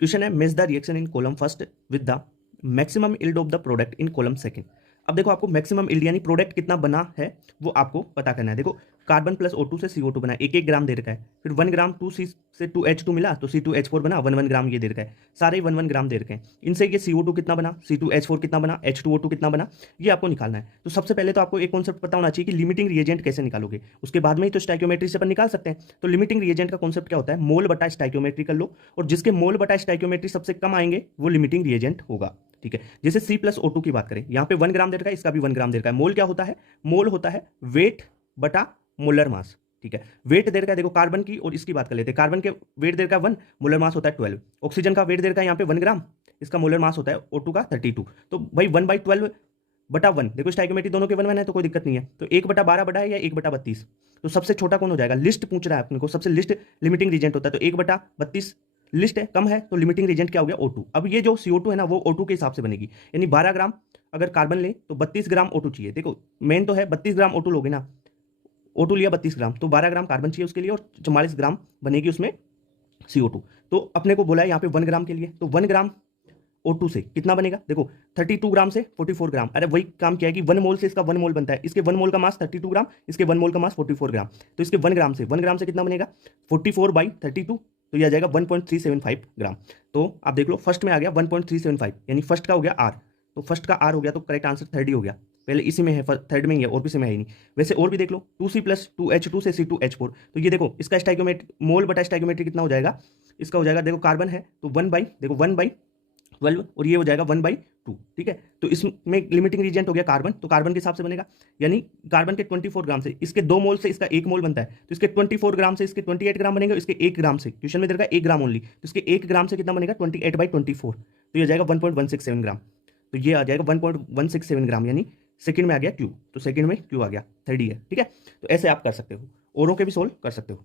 Question है मेज the reaction in column first with the maximum yield of the product in column second. अब देखो आपको maximum yield यानी प्रोडक्ट कितना बना है वो आपको पता करना है। देखो कार्बन प्लस O2 से CO2 बना, 1-1 ग्राम दे रखा है, फिर 1 ग्राम 2C से 2H2 मिला तो C2H4 बना, 1-1 ग्राम ये दे रखा है, सारे 1-1 ग्राम दे रखे हैं। इनसे ये CO2 कितना बना, C2H4 कितना बना, H2O2 कितना बना, ये आपको निकालना है। तो सबसे पहले तो आपको एक कॉन्सेप्ट पता होना चाहिए कि लिमिटिंग रिएजेंट कैसे निकालोगे, उसके बाद में ही तो स्टाइक्योमेट्री से अपन निकाल सकते हैं। तो लिमिटिंग रिएजेंट का कॉन्सेप्ट क्या होता है, मोल बटा स्टाइक्योमेट्री कर लो, और जिसके मोल बटा स्टाइक्योमेट्री सबसे कम आएंगे वो लिमिटिंग रिएजेंट होगा। ठीक है, जैसे C+O2 की बात करें, यहाँ पे 1 ग्राम दे रखा है, इसका भी 1 ग्राम दे रखा है। मोल क्या होता है, मोल होता है वेट बटा मोलर मास। ठीक है, वेट दे रखा है, देखो कार्बन की और इसकी बात कर लेते हैं। कार्बन के वेट दे रखा है 1, मोलर मास होता है 12। ऑक्सीजन का वेट दे रखा है यहाँ पे 1 ग्राम, इसका मोलर मास होता है O2 का 32। तो भाई 1/12 बटा 1, देखो स्टाइक्योमेट्री दोनों के 1-1 है तो कोई दिक्कत नहीं है। तो 1/12 बड़ा है या 1/32, तो सबसे छोटा कौन हो जाएगा, लिस्ट पूछ रहा है अपने को, सबसे लिस्ट लिमिटिंग रीजेंट होता है। तो 1/32 लिस्ट है, कम है, तो लिमिटिंग रीजेंट क्या हो गया, O2। अब ये जो CO2 है ना वो O2 के हिसाब से बनेगी, यानी 12 ग्राम अगर कार्बन ले तो 32 ग्राम O2 चाहिए। देखो मेन तो है 32 ग्राम O2 लोगे ना, O2 लिया 32 ग्राम, तो 12 ग्राम कार्बन चाहिए उसके लिए, और 44 ग्राम बनेगी उसमें CO2। तो अपने को बोला है यहाँ पे 1 ग्राम के लिए, तो 1 ग्राम O2 से कितना बनेगा, देखो 32 ग्राम से 44 ग्राम। अरे वही काम किया है कि 1 मोल से इसका 1 मोल बनता है, इसके 1 मोल का मास 32 ग्राम, इसके 1 मोल का मास 44 ग्राम। तो इसके 1 ग्राम से कितना बनेगा 44/32, तो यह आ जाएगा 1.375 ग्राम। तो आप देख लो फर्स्ट में आ गया 1.375, यानी फर्स्ट का हो गया R। तो फर्स्ट का R हो गया, तो करेक्ट आंसर थर्ड ही हो गया। पहले इसी में है, थर्ड में ही है, और किसी में है ही नहीं। वैसे और भी देख लो, 2C+2H2 से C2H4, तो ये देखो इसका स्टाइक्योमेट्री मोल बटा स्टाइक्योमेट्री कितना हो जाएगा, इसका हो जाएगा, देखो कार्बन है तो 1/12 और ये हो जाएगा 1/2। ठीक है, तो इसमें लिमिटिंग रीजेंट हो गया कार्बन, तो कार्बन के हिसाब से बनेगा, यानी कार्बन के 24 ग्राम से इसके 2 मोल से इसका 1 मोल बनता है, तो इसके 24 ग्राम से इसके 28 ग्राम बनेंगे, इसके 1 ग्राम से, क्वेश्चन में दे रखा है 1 ग्राम ओनली, तो इसके 1 ग्राम से कितना बनेगा 28/24, तो ये आ जाएगा 1.167 ग्राम। तो ये आ जाएगा 1.167 ग्राम, यानी सेकंड में आ गया Q, तो सेकंड में Q आ गया, थर्ड ही है। ठीक है, तो ऐसे आप कर सकते हो, औरों के भी सोल्व कर सकते हो।